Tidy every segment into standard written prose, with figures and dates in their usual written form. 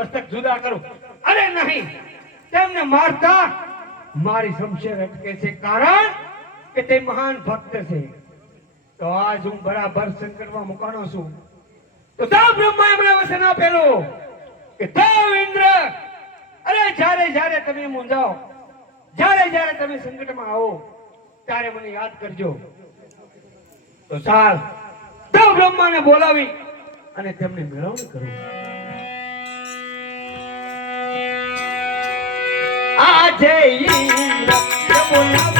મસ્તક જુદા કરું. અરે નહીં, તેમને મારતા મારી શમશેર અટકે છે, કારણ કે તે મહાન ભક્ત છે. તો આજ હું બરાબર સંકટમાં મુકાણો છું. તો દેવ બ્રહ્મા એમણે વચન આપેલું કે દેવ ઇન્દ્ર, અરે જ્યારે જ્યારે તમે મૂંઝાઓ, જ્યારે જ્યારે તમે સંકટમાં આવો, ત્યારે મને યાદ કરજો. તો ચાલ દેવ બ્રહ્માને બોલાવી અને તેમને મેળવણી કરું. આજે ઇન્દ્ર બોલાવે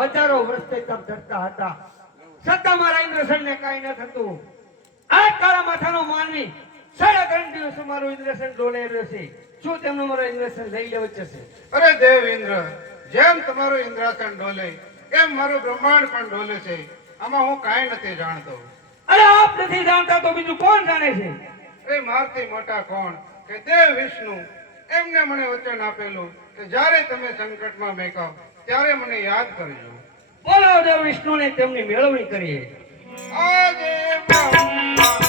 હજારો વર્ષથી તપ ધરતા હતા, છતાં મારા ઇન્દ્રસેનને કાંઈ ન થતું. આ કાળા માથાનો માનવી 3.5 દિવસ મારું ઇન્દ્રસેન ડોલે રહ્યો છે. શું તેમનો મારો ઇન્દ્રસેન લઈ લેવો છે? અરે દેવ ઇન્દ્ર, જેમ તમારું ઇન્દ્રાસન ડોલે એમ મારું બ્રહ્માંડ પણ ડોલે છે. આમાં હું કાંઈ નથી જાણતો. અરે આપ નથી જાણતા તો બીજું કોણ જાણે છે? એ મારથી મોટા કોણ કે દેવ વિષ્ણુ, એમને મને વચન આપેલું કે જ્યારે તમે સંકટમાં મેકાવ ત્યારે મને યાદ કરજો. બોલો દેવ વિષ્ણુને તેમની મેળવણી કરીએ. આજે બ્રહ્મા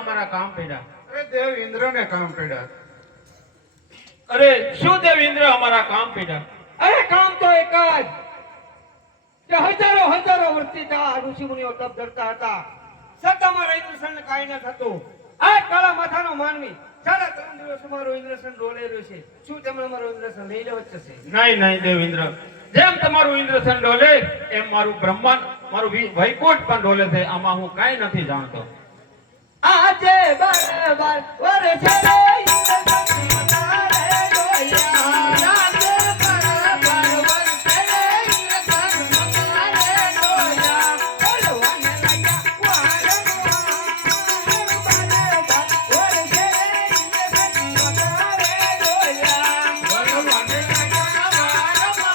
અમારા કામ પડ્યા. અરે દેવ ઇન્દ્રને કામ પડ્યા. અરે શું દેવ ઇન્દ્ર અમારા કામ પડ્યા? અરે કામ તો એક જ કે હજારો હજારો વર્ષથી આ ઋષિ મુનિઓ તપ ધરતા હતા, છતાં મારા ઇન્દ્રસનને કાંઈ ન થતું. આ કાળા માથાનો માનવી સાડા 3 દિવસ મારું ઇન્દ્રસન ડોલે રહ્યું છે. શું તમે મારું ઇન્દ્રસન લઈ લેવા જશે? નહીં નહીં દેવ ઇન્દ્ર, જેમ તમારું ઇન્દ્રસન ડોલે એમ મારું બ્રહ્માંડ, મારું વૈકુંઠ પણ ડોલે છે. આમાં હું કાંઈ નથી જાણતો. આજે બરાબર વર્ષે રે ઇન્દ્રસન મારે ડોલ્યા. આજે બરાબર વર્ષે રે ઇન્દ્રસન મારે ડોલ્યા. બોલવાને લાગ્યા વારંવાર. બરાબર વર્ષે રે ઇન્દ્રસન મારે ડોલ્યા. બોલવાને લાગ્યા વારંવાર.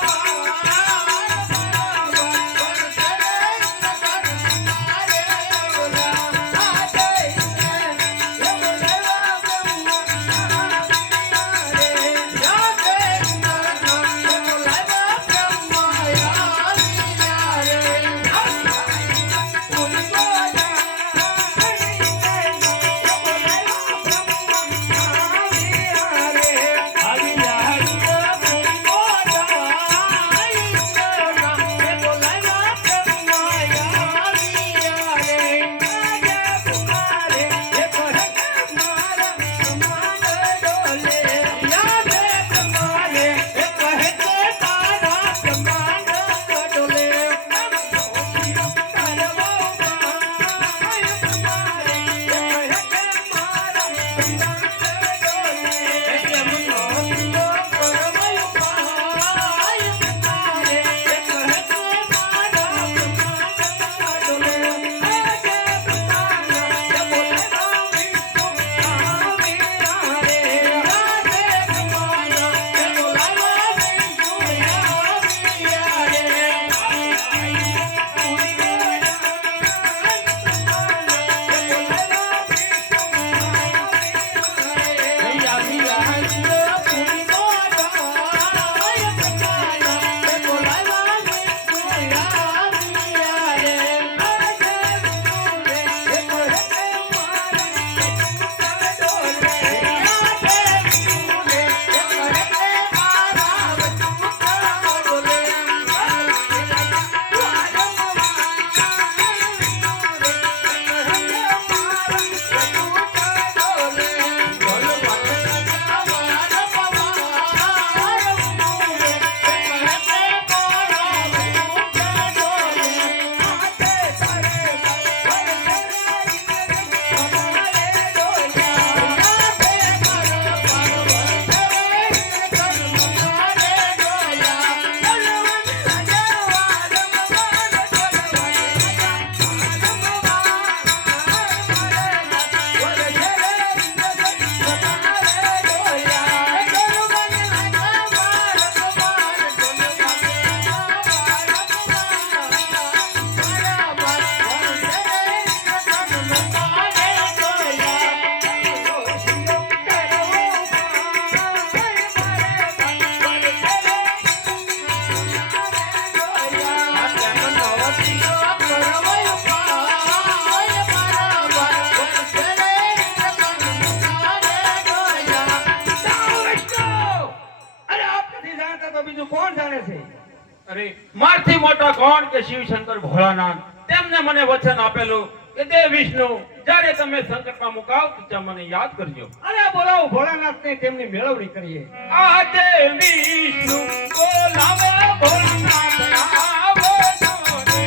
અરે મારથી મોટા કોણ કે શિવ શંકર ભોળાનાથ? તેમને મને વચન આપેલું કે દેવ વિષ્ણુ, જ્યારે તમે સંકટમાં મુકાવ તો મને યાદ કરજો. અરે બોલાવો ભોળાનાથને, તેમની મેળવણી કરીએ. આ દેવ વિષ્ણુ બોલાવે ભોળાનાથ આવો જોને.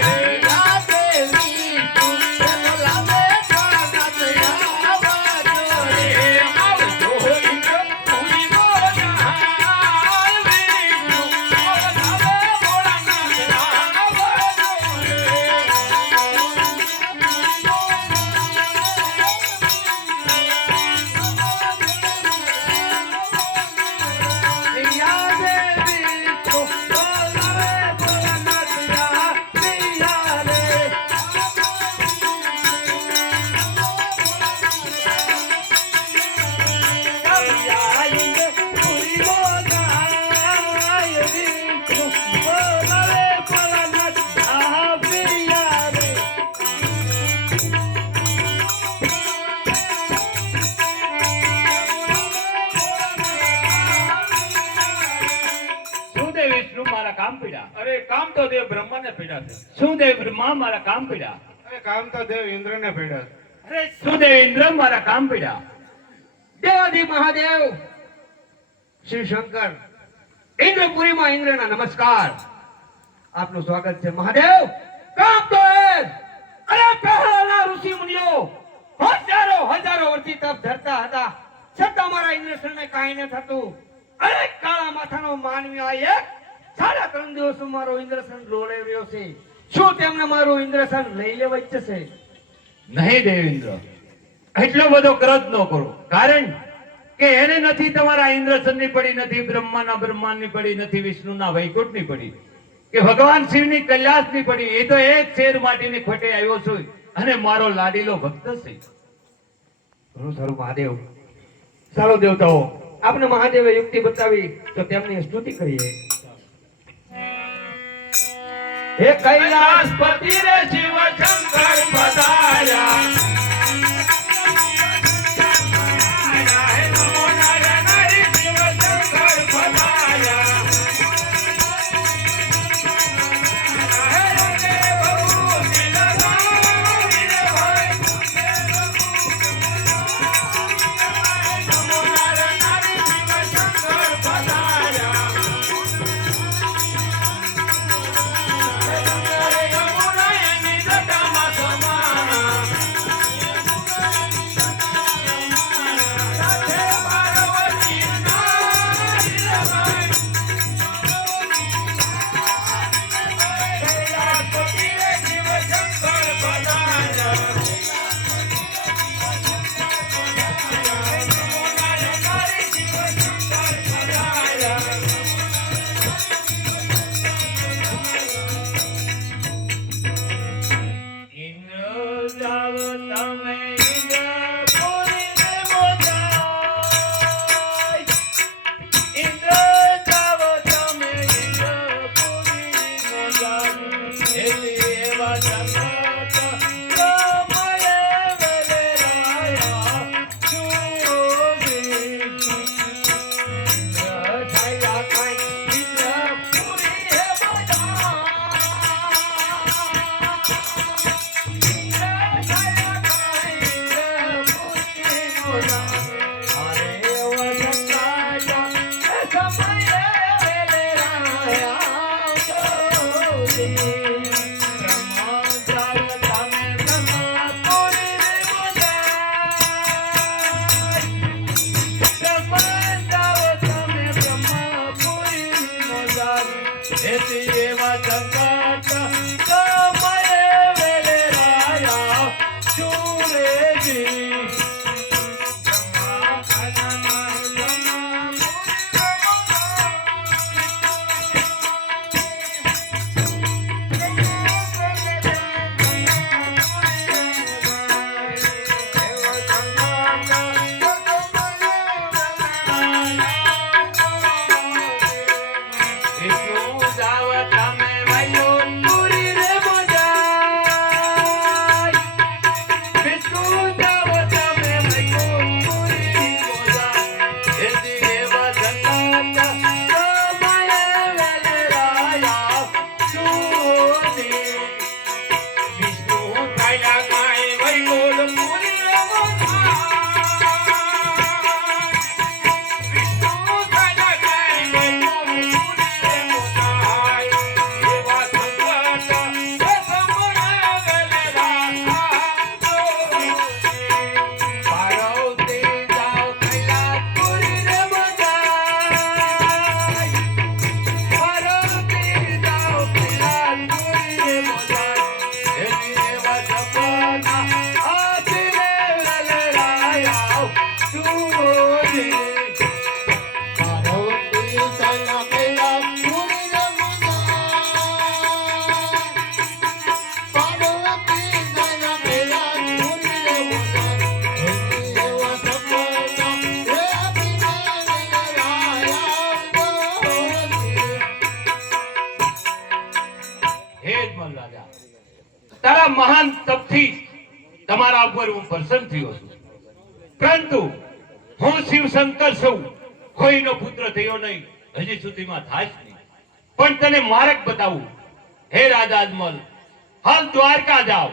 આ દેવ વિષ્ણુ બોલાવે ભોળાનાથ આવો જોને. આવજો ઇન્દ્ર પૂરી બોલા. વિષ્ણુ બોલાવે ભોળાનાથ આવો જોને. યા દેવી તો બોલાવે ભોળાનાથ કોને પીડા છે? શું દેવ બ્રહ્મા મારા કામ પીડા? અરે કામ તો દેવ ઇન્દ્રને પડ્યા છે. અરે શું દેવ ઇન્દ્ર મારા કામ પીડા? દેવાધિ મહાદેવ શ્રી શંકર ઇન્દ્રપુરીમાં ઇન્દ્રના નમસ્કાર. આપનું સ્વાગત છે મહાદેવ. કામ તો એ જ. અરે પહેલાના ઋષિ મુનિઓ હજારો વર્ષથી તપ ધરતા હતા, છતાં મારા ઇન્દ્રસનને કાંઈ ન થતું. અરે કાળા માથાનો માનવી આ એક 3.5 દિવસમાં મારો ઇન્દ્રસન લોળે રહ્યો છે. શું તેમને મારું ઇન્દ્રસન લઈ લેવા ઈચ્છે છે? નહીં દેવ ઇન્દ્ર, એટલો બધો ક્રોધ ન કરો. કારણ કે એને નથી તમારા ઇન્દ્રસનની પડી, નથી બ્રહ્માના બ્રહ્માંડની પડી, નથી વિષ્ણુના વૈકુંઠની પડી, કે ભગવાન શિવની કૈલાસની પડી. એ તો એક શેર માટીની ખોટે આવ્યો છું અને મારો લાડીલો ભક્ત છે. ઘણું સારું મહાદેવ. ચાલો દેવતાઓ, આપને મહાદેવે યુક્તિ બતાવી તો તેમની સ્તુતિ કરીએ. હે કૈલાસ કૈલાસપતિ રે શિવ શંકર પધાર્યા. હે નમો નારાયણ હરિ શિવ શંકર પધાર્યા. હે દેવ પ્રભુ દિલવાઈ રે ભાઈ. નમો નારાયણ હરિ શિવ શંકર પધાર્યા. યમુનાની જટામાં સમાયા. સાથે પાર્વતી નારી રે ભાઈ. કૈલાસપતિ રે શિવ શંકર પધાર્યા. નમો નારાયણ હરિ શિવ શંકર પધાર્યા. ઇન્દ્ર જાવ તમે ઇન્દ્રપુરી ને મોજાય. ઇન્દ્ર જાવ તમે ઇન્દ્રપુરી મોજાય. એવા સંકટ સમયે વેલેરાયા. સુયોગી ઇન્દ્ર છાયા કાંઈ ઇન્દ્રપુરી હે મોજાય. એવા સંકટ સમયે વેલેરાયા. સુરેજી તારા મહાન તપથી તમારા ઉપર હું પ્રસન્ન થયો છું. પરંતુ હું શિવ શંકર છું, કોઈનો પુત્ર થયો નહીં, હજી સુધીમાં થાય જ નહીં. પણ તને માર્ગ બતાવું હે રાજા અજમલ, હાલ દ્વારકા જાઓ.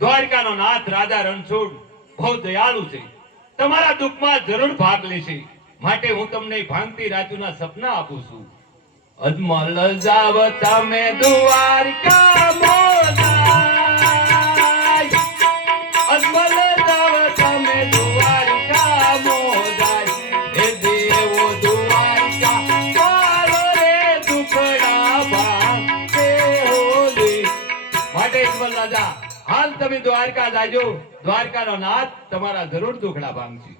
દ્વારકાનો નાથ રાજા રણછોડ બહુ દયાળુ છે, તમારા દુઃખમાં જરૂર ભાગ લેશે. માટે હું તમને ભાંગતી રાજુના સપના આપું છું. અજમલ જાવ તમે દ્વારકા મોદાય, અજમલ જાવ તમે દ્વારકા મોદાય. હે દેવો દ્વારકા મારો રે દુખડા ભાંગે હોલી. માટે અજમલ રાજા, હાલ તમે દ્વારકા જાજો. દ્વારકાનો નાથ તમારા જરૂર દુખડા ભાંગશે.